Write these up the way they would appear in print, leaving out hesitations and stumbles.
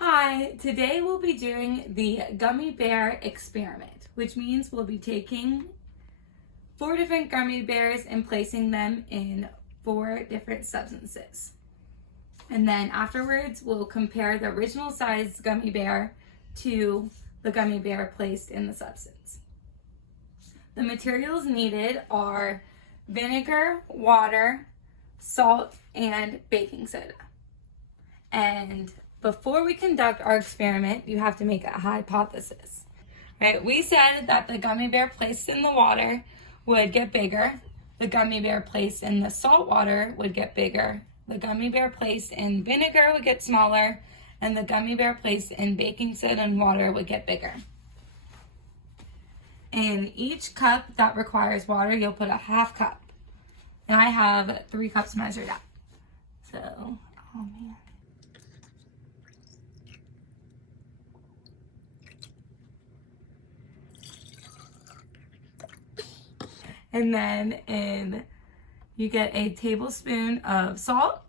Hi, today we'll be doing the gummy bear experiment, which means we'll be taking 4 different gummy bears and placing them in 4 different substances. And then afterwards, we'll compare the original size gummy bear to the gummy bear placed in the substance. The materials needed are vinegar, water, salt, and baking soda. And before we conduct our experiment, you have to make a hypothesis. Right? We said that the gummy bear placed in the water would get bigger, the gummy bear placed in the salt water would get bigger, the gummy bear placed in vinegar would get smaller, and the gummy bear placed in baking soda and water would get bigger. In each cup that requires water, you'll put a half cup. And I have 3 cups measured out. So, oh man. And then you get a tablespoon of salt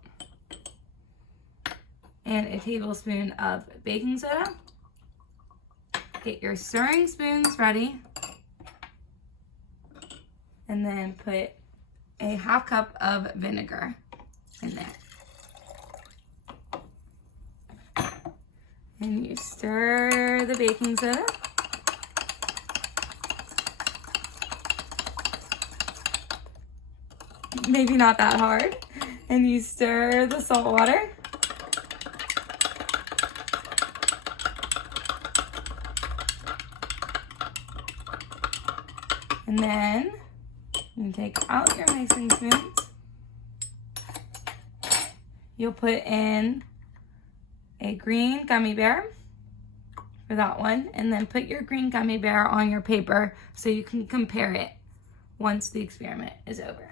and a tablespoon of baking soda. Get your stirring spoons ready. And then put a half cup of vinegar in there. And you stir the baking soda. Maybe not that hard. And you stir the salt water. And then you take out your mixing spoons. You'll put in a green gummy bear for that one, and then put your green gummy bear on your paper so you can compare it once the experiment is over.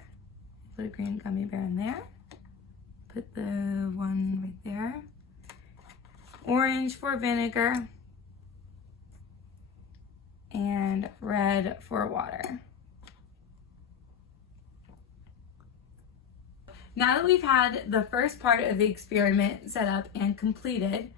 Put a green gummy bear in there. Put the one right there. Orange for vinegar. And red for water. Now that we've had the first part of the experiment set up and completed,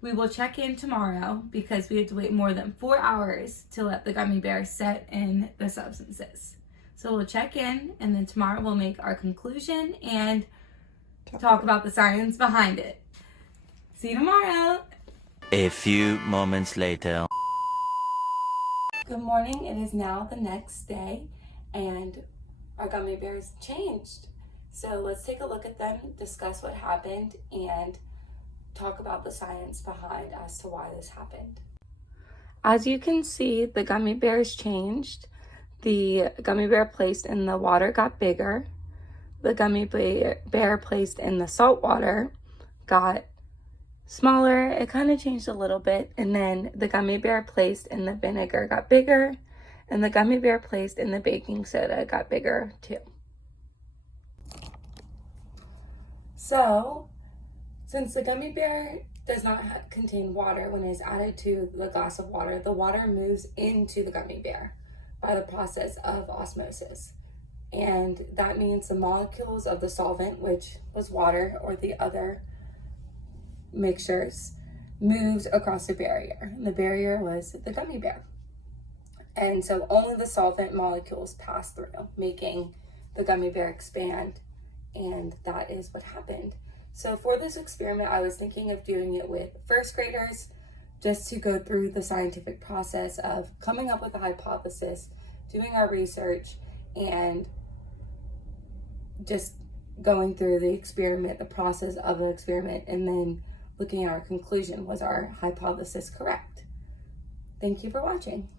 we will check in tomorrow because we have to wait more than 4 hours to let the gummy bear set in the substances. So we'll check in, and then tomorrow we'll make our conclusion and talk about the science behind it. See you tomorrow. A few moments later. Good morning. It is now the next day, and our gummy bears changed. So let's take a look at them, discuss what happened, and talk about the science behind as to why this happened. As you can see, the gummy bears changed. The gummy bear placed in the water got bigger. The gummy bear placed in the salt water got smaller. It kind of changed a little bit. And then the gummy bear placed in the vinegar got bigger. And the gummy bear placed in the baking soda got bigger too. So, since the gummy bear does not contain water when it is added to the glass of water, the water moves into the gummy bear by the process of osmosis. And that means the molecules of the solvent, which was water or the other mixtures, moved across the barrier. And the barrier was the gummy bear. And so only the solvent molecules passed through, making the gummy bear expand. And that is what happened. So for this experiment, I was thinking of doing it with first graders, just to go through the scientific process of coming up with a hypothesis, doing our research, and just going through the experiment, the process of an experiment, and then looking at our conclusion. Was our hypothesis correct? Thank you for watching.